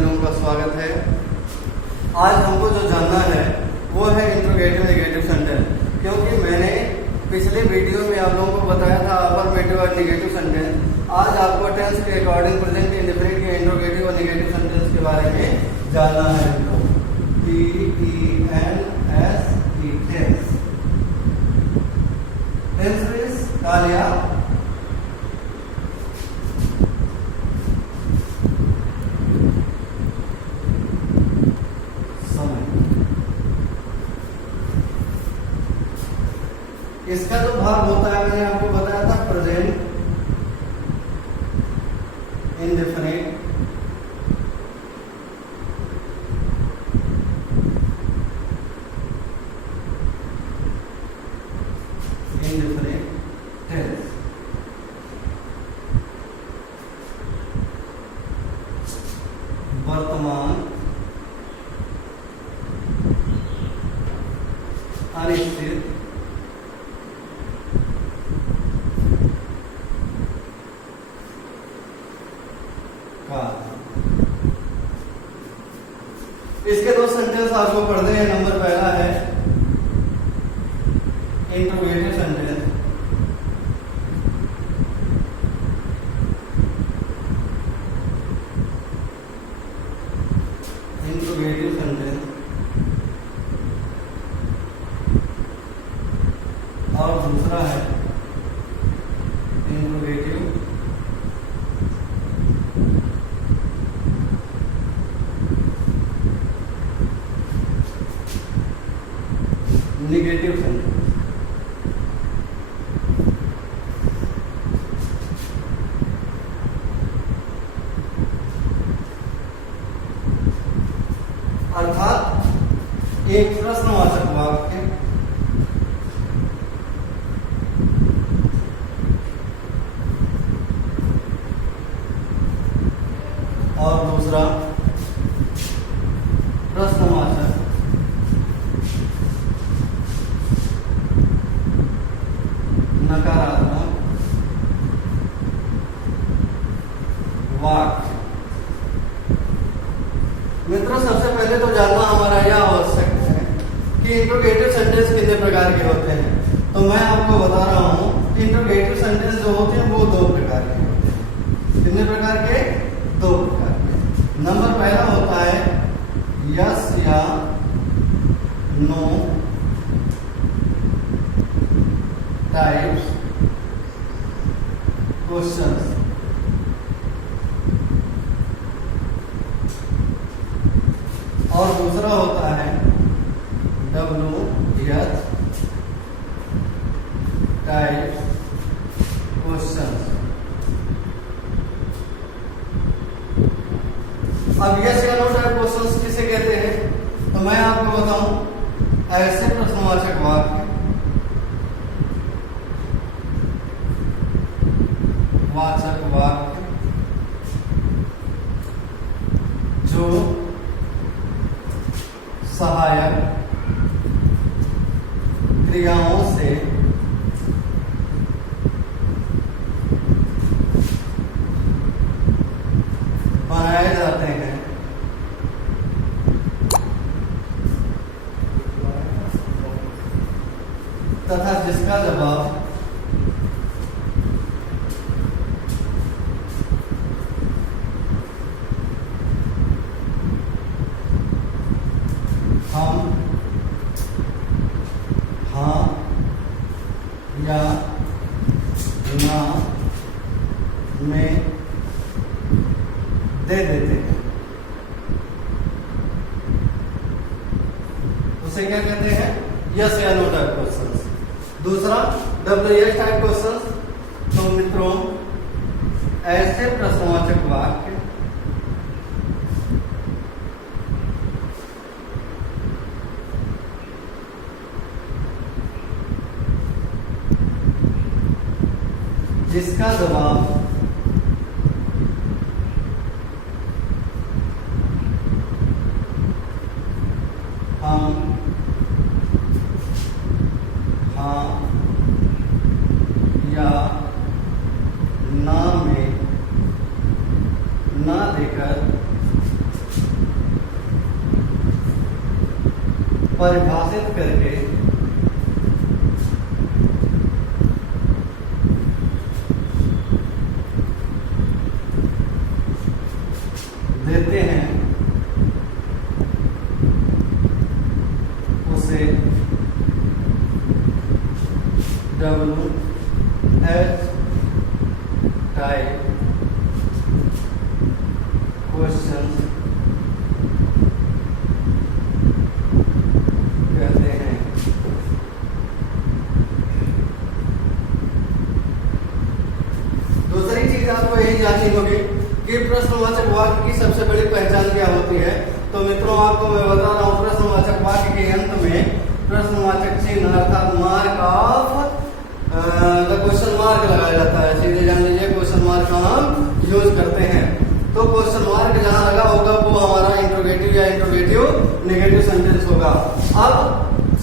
सभी लोगों का स्वागत है। आज हमको जो जानना है वो है इंट्रोगेटिव नेगेटिव सेंटेंस, क्योंकि मैंने पिछले वीडियो में आप लोगों को बताया था अफर्मेटिव और नेगेटिव सेंटेंस। आज आपको टेंस के अकॉर्डिंग प्रेजेंट इंडेफिनिट के इंट्रोगेटिव और नेगेटिव सेंटेंस के बारे में जानना है। टेंस टेंस काल या इसका जो भाग होता है मैंने आपको बताया था प्रेजेंट इंडेफिनिट इंडेफिनिट टेंस। वर्तमान अनिश्चित इसके दो सेंटेंस आपको पढ़ने हैं। नंबर पहला है इंट्रोगेटिव सेंटेंस। इंट्रोगेटिव सेंटेंस और दूसरा है इंट्रोगेटिव नेगेटिव सेंटेंस। अर्थात एक प्रश्नवाचक वाक्य और दूसरा प्रश्नवाचक नकारात्मक वाक्य। मित्रों, सबसे पहले तो जानना हमारा यह आवश्यक है कि इंट्रोगेटिव सेंटेंस कितने प्रकार के होते हैं। तो मैं आपको बता रहा हूं कि इंट्रोगेटिव सेंटेंस जो होते हैं वो दो प्रकार के होते हैं। कितने प्रकार के? दो प्रकार के। नंबर पहला होता है यस या नो टाइप्स क्वेश्चंस। और दूसरा होता है WH टाइप क्वेश्चंस। अब यस या नो टाइप क्वेश्चंस किसे कहते हैं? तो मैं आपको बताऊं, ऐसे प्रश्नवाचक वाक्य वाचक वाक्य जो सहायक क्रियाओं से बनाए जाते हैं तथा जिसका जवाब हम हाँ या ना में दे देते हैं, उसे क्या कहते हैं? यस या नो टाइप क्वेश्चंस। दूसरा WH टाइप क्वेश्चंस। तो मित्रों, ऐसे प्रश्नवाचक वाक्य जिसका जवाब हम हाँ या ना में ना देकर परिभाषित करके देते हैं उसे WH टाइप क्वेश्चन कहते हैं। दूसरी चीज आपको यही जाननी होगी कि प्रश्नवाचक वाक्य की सबसे बड़ी पहचान क्या होती है। तो मित्रों आपको मैं बता रहा हूँ, प्रश्नवाचक वाक्य के अंत में प्रश्नवाचक चिन्ह अर्थात mark of the question mark लगाया जाता है। सीधे जान लीजिए क्वेश्चन मार्क हम यूज करते हैं। तो क्वेश्चन मार्क जहां लगा होगा वो हमारा इंट्रोगेटिव या इंट्रोगेटिव नेगेटिव सेंटेंस होगा। अब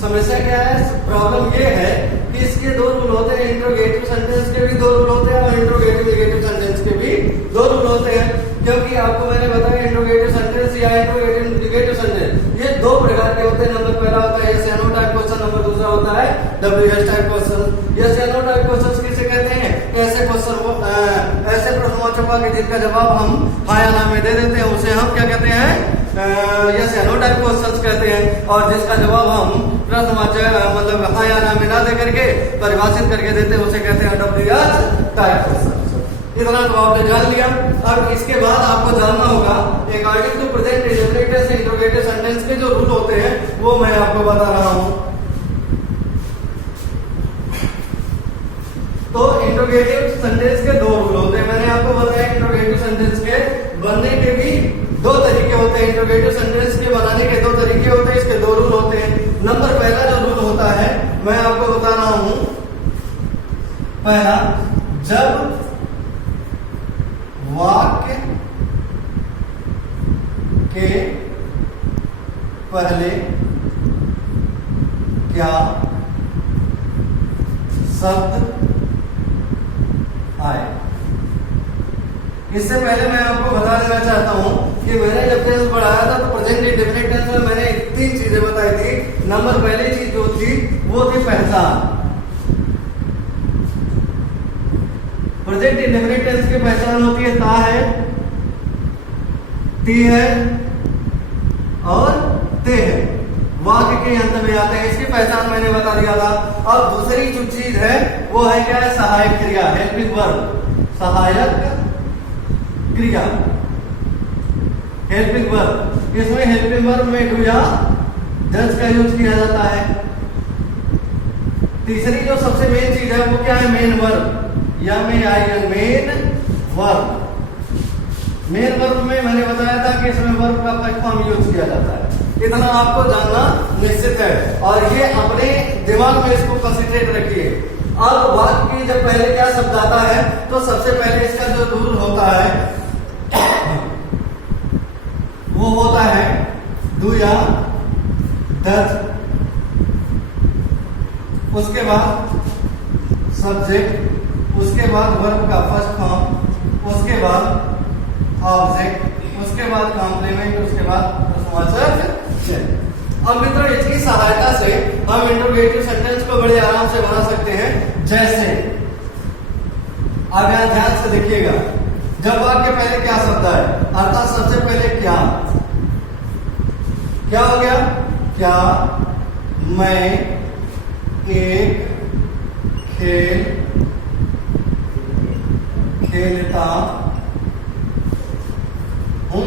समस्या क्या है, प्रॉब्लम ये है कि इसके दो रूल होते हैं, इंट्रोगेटिव सेंटेंस के भी दो रूल होते हैं और इंट्रोगेटिव नेगेटिव सेंटेंस के भी दो रूल होते हैं। क्योंकि आपको मैंने बताया इंट्रोगेटिव सेंटेंस या इंट्रोगेटिव नेगेटिव सेंटेंस ये दो प्रकार के होते हैं। नंबर पहला होता है यस या नो टाइप क्वेश्चन, नंबर दूसरा होता है WH टाइप क्वेश्चन। यस या नो टाइप क्वेश्चन किसे कहते हैं, ऐसे क्वेश्चन ऐसे प्रश्नवाचक वाक्य जिनका जवाब हम हाँ या ना में दे देते हैं उसे हम क्या कहते हैं, यस या नो टाइप क्वेश्चंस कहते हैं। और जिसका जवाब हम प्रश्नवाचक मतलब हाँ या ना में ना दे करके परिभाषित करके देते हैं उसे कहते हैं WH टाइप क्वेश्चन। इतना तो आपने जान लिया। अब इसके बाद आपको जानना होगा according to present indefinite interrogative sentence के जो रूल होते हैं वो मैं आपको बता रहा हूं। तो इंट्रोगेटिव सेंटेंस के दो रूल होते हैं। मैंने आपको बताया इंट्रोगेटिव सेंटेंस के बनने के भी दो तरीके होते हैं। इंट्रोगेटिव सेंटेंस के बनाने के दो तरीके होते हैं, इसके दो रूल होते हैं। नंबर पहला जो रूल होता है मैं आपको बता रहा हूं, पहला, जब वाक्य के पहले क्या शब्द आए। इससे पहले मैं आपको बता देना चाहता हूं कि मैंने जब टेंस पढ़ाया था तो प्रेजेंट इंडेफिनिट टेंस में मैंने तीन चीजें बताई थी। नंबर पहली चीज जो थी वो थी पहचान। प्रेजेंट इंडेफिनिट टेंस की पहचान होती है ता है, ती है और ते है, वाक्य के अंत में आते हैं। इसकी पहचान मैंने बता दिया था। अब दूसरी जो चीज है वो है क्या है, सहायक क्रिया, हेल्पिंग वर्ब। सहायक क्रिया, हेल्पिंग वर्ब। इसमें हेल्पिंग वर्ब में डू या डज का यूज किया जाता है। तीसरी जो सबसे मेन चीज है वो क्या है, मेन वर्ब या मेन वर्ब। मेन वर्ब में मैंने बताया था कि इसमें वर्ब का फर्स्ट फॉर्म यूज किया जाता है। इतना आपको जानना निश्चित है और ये अपने दिमाग में इसको कंसंट्रेट रखिए। अब वाक्य की जब पहले क्या शब्द आता है तो सबसे पहले इसका जो रूल होता है वो होता है डू या डज, उसके बाद सब्जेक्ट, उसके बाद वर्ब का फर्स्ट फॉर्म, उसके बाद ऑब्जेक्ट, उसके बाद कॉम्प्लीमेंट, उसके बाद प्रश्नवाचक चिन्ह। अब मित्रों इसकी सहायता से हम इंट्रोगेटिव सेंटेंस को बड़े आराम से बना सकते हैं। जैसे अब यहां ध्यान से देखिएगा, जब वाक्य पहले क्या शब्द है अर्थात सबसे पहले क्या हो गया, क्या मैं एक खेल खेलता हूं,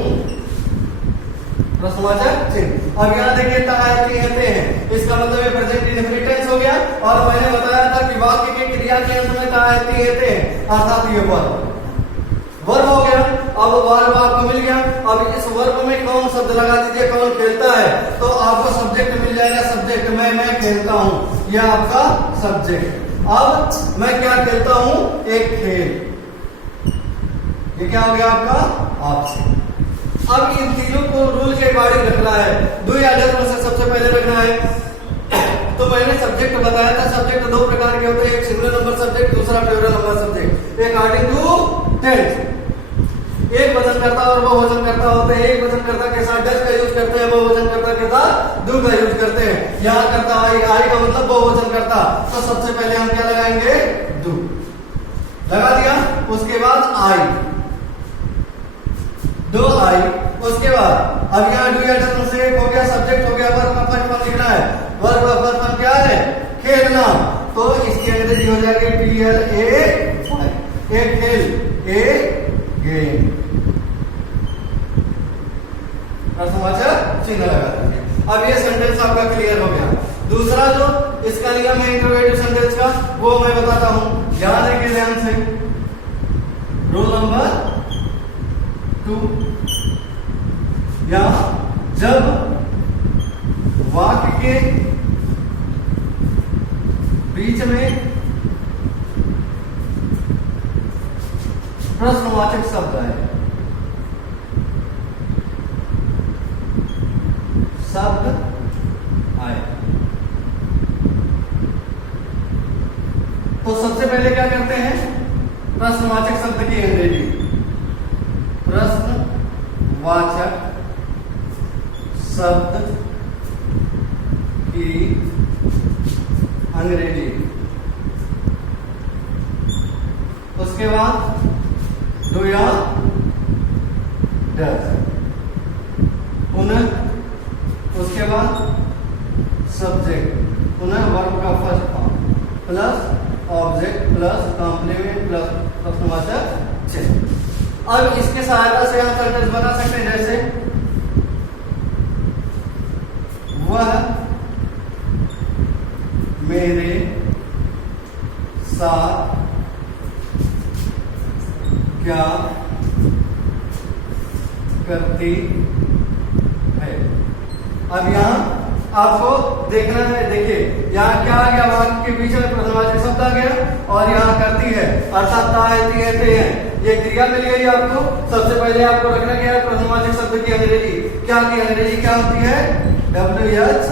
प्रश्नवाचक चिन्ह। अब यहां देखिए कहते हैं, इसका मतलब ये प्रेजेंट इंडेफिनिट टेंस हो गया। और मैंने बताया था कि वाक्य के क्रिया के अंत में कहते हैं अर्थात ये वर्ब हो गया। अब वर्ब आपको मिल गया। अब इस वर्ब में कौन शब्द लगा दीजिए, कौन खेलता है, तो आपको सब्जेक्ट मिल जाएगा। सब्जेक्ट मैं खेलता हूं, यह आपका सब्जेक्ट। अब मैं क्या खेलता हूं, एक खेल, ये क्या हो गया आपका ऑप्शन। अब इन तीनों को रूल के अकॉर्डिंग रखना है। डू या डज में से सबसे पहले रखना है। तो मैंने सब्जेक्ट बताया था, सब्जेक्ट दो प्रकार के होते हैं, एक सिंगुलर नंबर सब्जेक्ट, दूसरा plural number subject. According to tense एक वचनकर्ता और बहुवचनकर्ता होते हैं। एक वचनकर्ता के साथ डज का यूज करते हैं, बहुवचनकर्ता के साथ डू का यूज करते हैं। यहाँ करता आई, आई का मतलब बहुवचन करता, तो सबसे पहले हम क्या लगाएंगे, डू लगा दिया। उसके बाद आई, दो आई। उसके बाद अब यहाँ डू या डन से एक हो गया, सब्जेक्ट हो गया, वर्ब का फर्स्ट फॉर्म लिखना है। वर्ब का फर्स्ट फॉर्म क्या है, खेलना, तो इसकी अंग्रेजी हो जाएगी PLA, एक खेल, ए गेम, प्रश्नवाचक चिन्ह लगा दीजिए। अब ये सेंटेंस आपका क्लियर हो गया। दूसरा जो इसका नियम है इंट्रोगेटिव सेंटेंस का, वो मैं बताता हूं, ध्यान रखिए ध्यान से। रूल नंबर 2, या जब वाक्य के बीच में प्रश्नवाचक शब्द है, शब्द आए, तो सबसे पहले क्या करते हैं, प्रश्नवाचक शब्द की अंग्रेजी, प्रश्नवाचक शब्द की अंग्रेजी। उसके बाद डू या डज, पुनः उसके बाद सब्जेक्ट, पुनः वर्ब का first form plus object plus complement plus प्रश्नवाचक चिन्ह। अब इसके सहायता से हम सेंटेंस बना सकते हैं, जैसे वह मेरे साथ क्या करती है। अब यहाँ आपको देखना है, देखिए यहाँ क्या आ गया, वाक्य के बीच में प्रश्नवाचक शब्द आ गया और यहाँ करती है, अर्थात ताती है, ये क्रिया मिल गई आपको। सबसे पहले आपको रखना क्या है, प्रश्नवाचक शब्द की अंग्रेजी, क्या की अंग्रेजी क्या होती है, WHAT,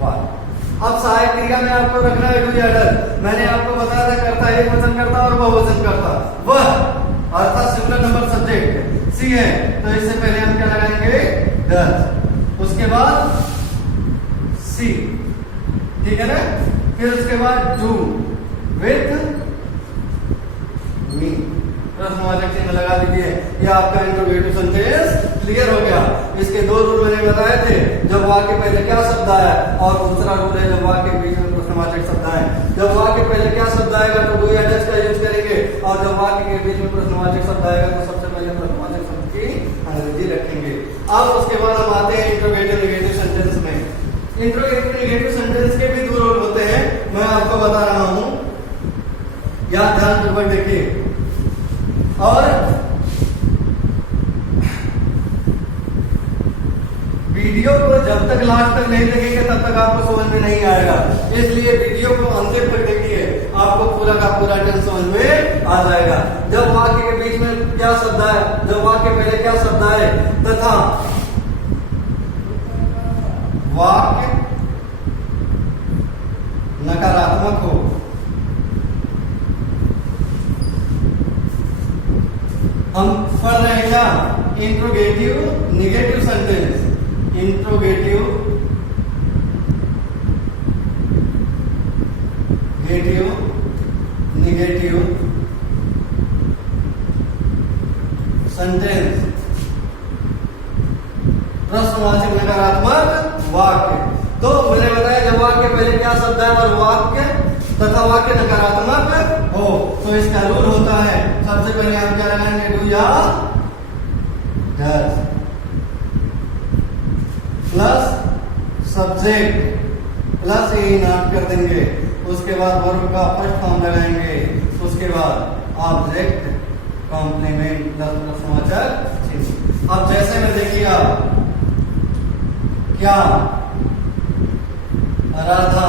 वाह। अब सहायक क्रिया में आपको रखना है डू या डज। मैंने आपको बताया था, करता एक वचन करता और बहुवचन करता, वह अर्थात सिंगुलर नंबर सब्जेक्ट सी है, तो इससे पहले हम क्या लगाएंगे, डज। उसके बाद सी, ठीक है ना, फिर उसके बाद डू विथ मी, प्रश्नवाचक चिन्ह लगा दीजिए। ये आपका इंट्रोगेटिव सेंटेंस क्लियर हो गया। इसके दो रूल मैंने बताए थे, जब वाक्य पहले क्या शब्द आया, और दूसरा रूल है जब वाक्य के बीच में प्रश्नवाचक शब्द आए। जब वाक्य पहले क्या शब्द आएगा तो डू या डज का यूज करेंगे, और जब वाक्य के बीच में प्रश्नवाचक शब्द आएगा तो सबसे पहले प्रश्नवाचक शब्द की अंग्रेजी रखेंगे। अब उसके बाद हम आते हैं इंट्रोगेटिव नेगेटिव सेंटेंस में। इंट्रोगेटिव नेगेटिव सेंटेंस के भी दो रूल होते हैं, मैं आपको बता रहा हूं, या ध्यानपूर्वक देखिए। और वीडियो को जब तक लास्ट तक नहीं देखेंगे तब तक आपको समझ में नहीं आएगा, इसलिए वीडियो को अंतिम तक देखिए, आपको पूरा का पूरा टेंस समझ में आ जाएगा। जब वाक्य के बीच में क्या शब्द आए, जब वाक्य पहले क्या शब्द आए तथा वाक्य नकारात्मक हो, हम पढ़ रहे हैं क्या, interrogative negative sentence, interrogative negative sentence, प्रश्नवाचक नकारात्मक वाक्य। तो मैंने बताया जब वाक्य पहले क्या शब्द है और वाक्य तथा वाक्य नकारात्मक हो, तो इसका रूल होता है, सबसे पहले हम क्या लगाएंगे, डू या does plus subject plus A not कर देंगे। उसके बाद वर्ब का फर्स्ट फॉर्म लगाएंगे, उसके बाद ऑब्जेक्ट कॉम्प्लीमेंट प्लस प्रश्नवाचक चिन्ह। अब जैसे में देखिए आप, क्या राधा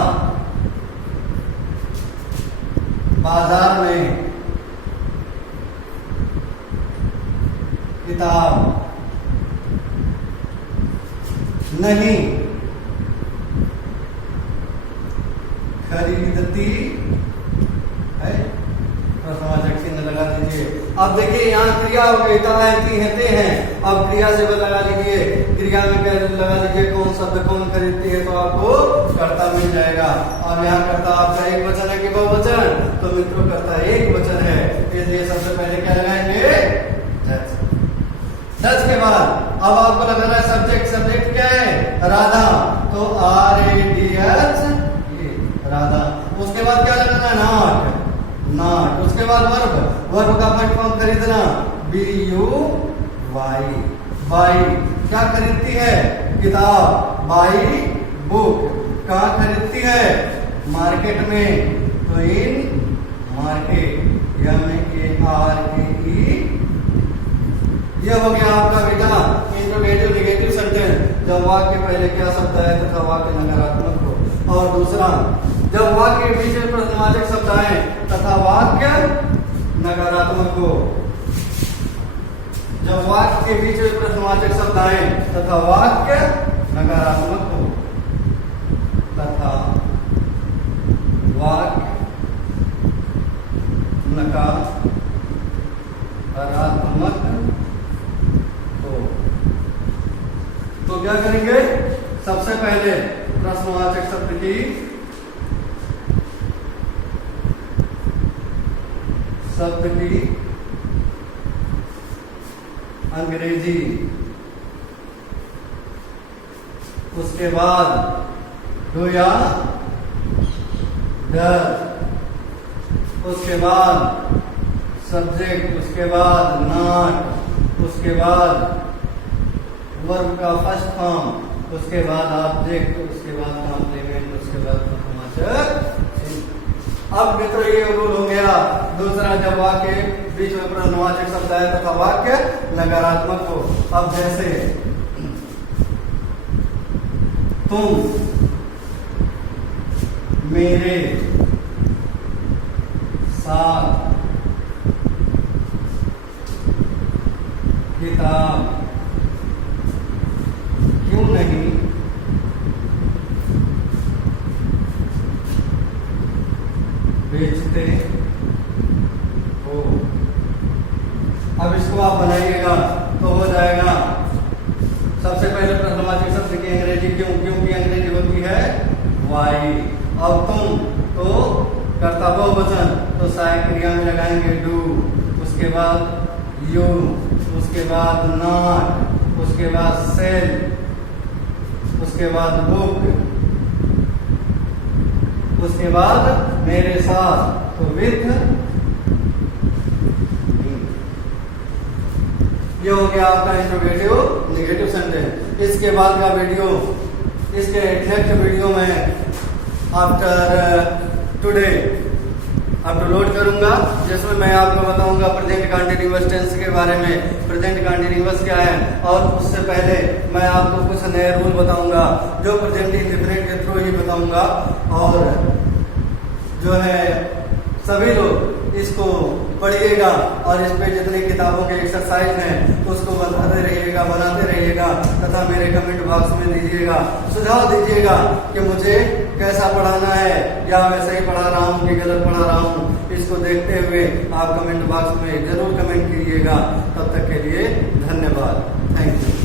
बाजार में किताब नहीं खरीदती है, प्रश्नवाचक चिन्ह लगा दीजिए। अब देखिए यहाँ क्रिया हो गई होते हैं। अब क्रिया से लगा लीजिए, क्रिया में लगा लीजिए कौन शब्द कौन खरीदती है, तो आपको कर्ता मिल जाएगा। अब यहाँ कर्ता आपका एक वचन है कि बहुवचन, तो मित्रों कर्ता एक वचन है, इसलिए सबसे पहले क्या लगाएंगे, डच के बाद अब आपको लगाना है सब्जेक्ट। सब्जेक्ट क्या है, राधा, तो RADH राधा। उसके बाद क्या लगाना है, नॉट, नॉट। उसके बाद वर्ब, वर्ब का फर्स्ट फॉर्म खरीदना, BUY, बाई। क्या खरीदती है, किताब, बाई बुक। कहाँ खरीदती है, मार्केट में, तो इन मार्केट, MARKE। यह हो गया आपका बेटा इंट्रोगेटिव नेगेटिव सेंटेंस, जब वाक्य पहले क्या शब्द है तथा वाक्य नकारात्मक हो। और दूसरा, जब वाक्य के बीच में प्रश्नवाचक शब्द आए तथा वाक्य नकारात्मक हो। जब वाक्य के बीच में प्रश्नवाचक शब्द आए तथा वाक्य नकारात्मक हो, तथा वाक्य नकारात्मक हो, तो क्या करेंगे, सबसे पहले प्रश्नवाचक शब्द की अंग्रेजी, उसके बाद डू या डर, उसके बाद सब्जेक्ट, उसके बाद नॉट, उसके बाद वर्ब का फर्स्ट फॉर्म, उसके बाद ऑब्जेक्ट, उसके बाद कॉम्प्लीमेंट, उसके बाद प्रश्नवाचक। अब मित्रों ये रूल हो गया दूसरा, जब वाक्य बीच में प्रश्नवाचक शब्द आए तथा वाक्य नकारात्मक हो। अब जैसे तुम मेरे साथ किताब क्यों नहीं बेचते हो। अब इसको आप बनाइएगा तो हो जाएगा, सबसे पहले प्रश्नवाचक शब्द की अंग्रेजी क्यों, क्योंकि अंग्रेजी होती है वाई। अब तुम तो कर्ता बहुवचन, तो सहायक क्रिया में लगाएंगे डू, उसके बाद यू, उसके बाद नॉट, उसके बाद सेल, उसके बाद बुक, उसके बाद मेरे साथ, तो विथ। ये हो गया आपका इंट्रोगेटिव नेगेटिव सेंटेंस। इसके बाद का वीडियो, इसके नेक्स्ट वीडियो में आफ्टर टुडे अपलोड करूंगा, जिसमें मैं आपको बताऊंगा प्रेजेंट कंटीन्यूअस टेंस के बारे में, प्रेजेंट कंटीन्यूअस क्या है। और उससे पहले मैं आपको कुछ नए रूल बताऊंगा जो प्रेजेंट इंडेफिनिट के थ्रू ही बताऊंगा। और जो है सभी लोग इसको पढ़िएगा और इस पे जितनी किताबों के एक्सरसाइज हैं उसको बनाते रहिएगा तथा मेरे कमेंट बॉक्स में दीजिएगा, सुझाव दीजिएगा कि मुझे कैसा पढ़ाना है, या मैं सही पढ़ा रहा हूँ कि गलत पढ़ा रहा हूँ। इसको देखते हुए आप कमेंट बॉक्स में जरूर कमेंट कीजिएगा। तब तक के लिए धन्यवाद, थैंक यू।